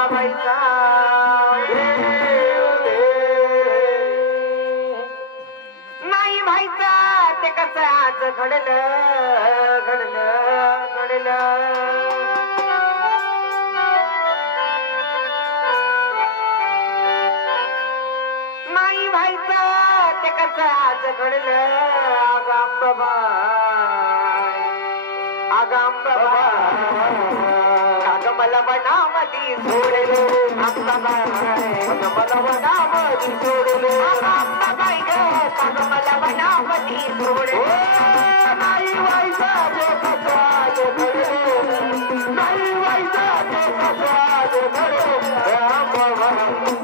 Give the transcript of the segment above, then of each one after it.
अंबाबाईचा नाही व्हायचा ते कसं आज घडलं घडलं घडलं नाही व्हायचं ते कसं आज घडलं अगं मला बनावती सोडलं मला बनावती सोडलं अंबाबाई ग अगं मला बनावती सोडलं नाही व्हायचं ते कसं आज घडलं नाही व्हायचं ते कसं आज घडलं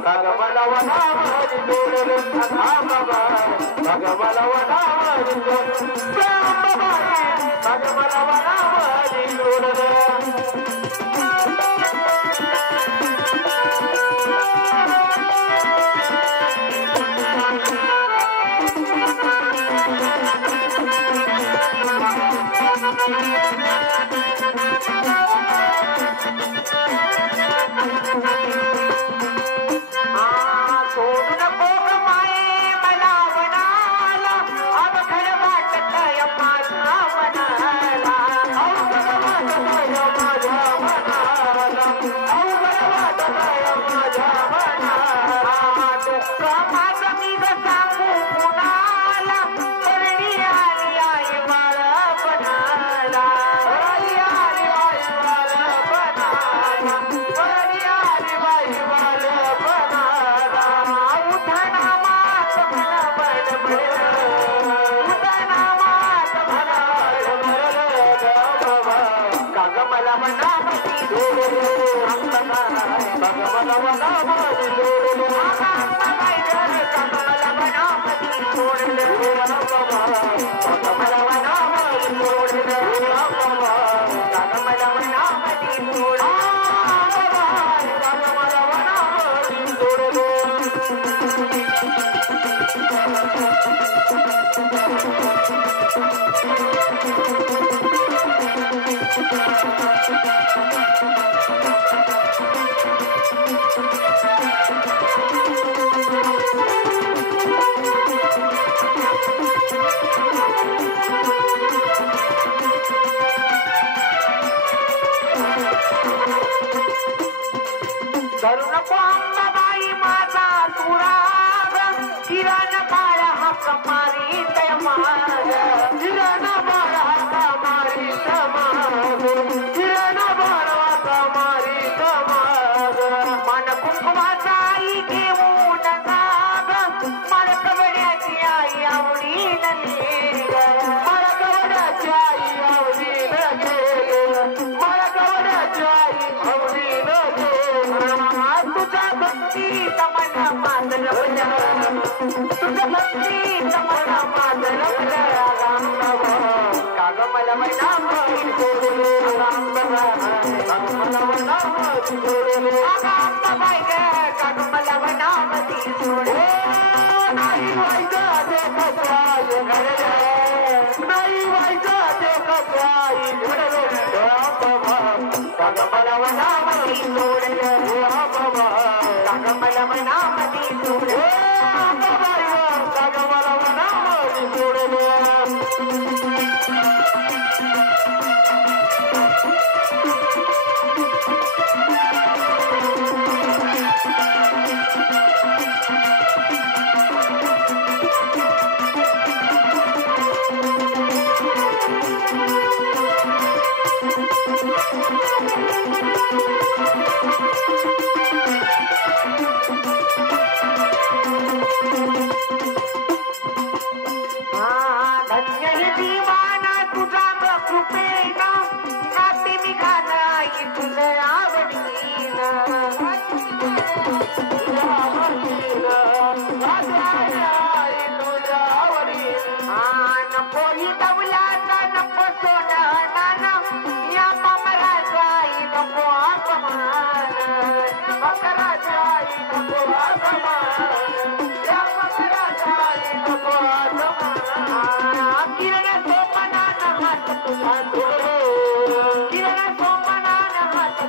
अगं मला बनावती सोडलं अगं मला बनावती सोडलं मला बनावती सोडलं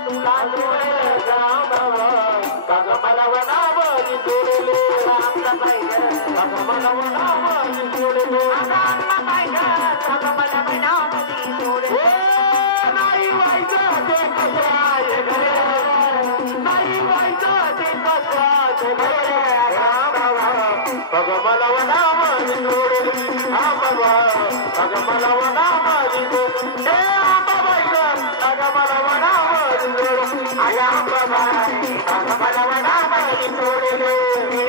तुला अगं मला वडा माझी जोडली आंबाबा अगं मला वडा माझी जोडली हे आंबाबाई ग अगं मला वडा माझी जोडली अगं आंबाबाई अगं मला वडा माझी जोडली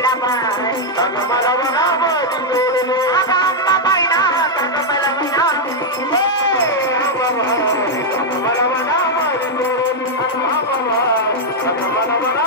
अगं मला वडा माझी जोडली अगं आंबाबाई ना अगं मला वडा हे आंबाबाई अगं मला वडा माझी जोडली आंबाबाई अगं मला वडा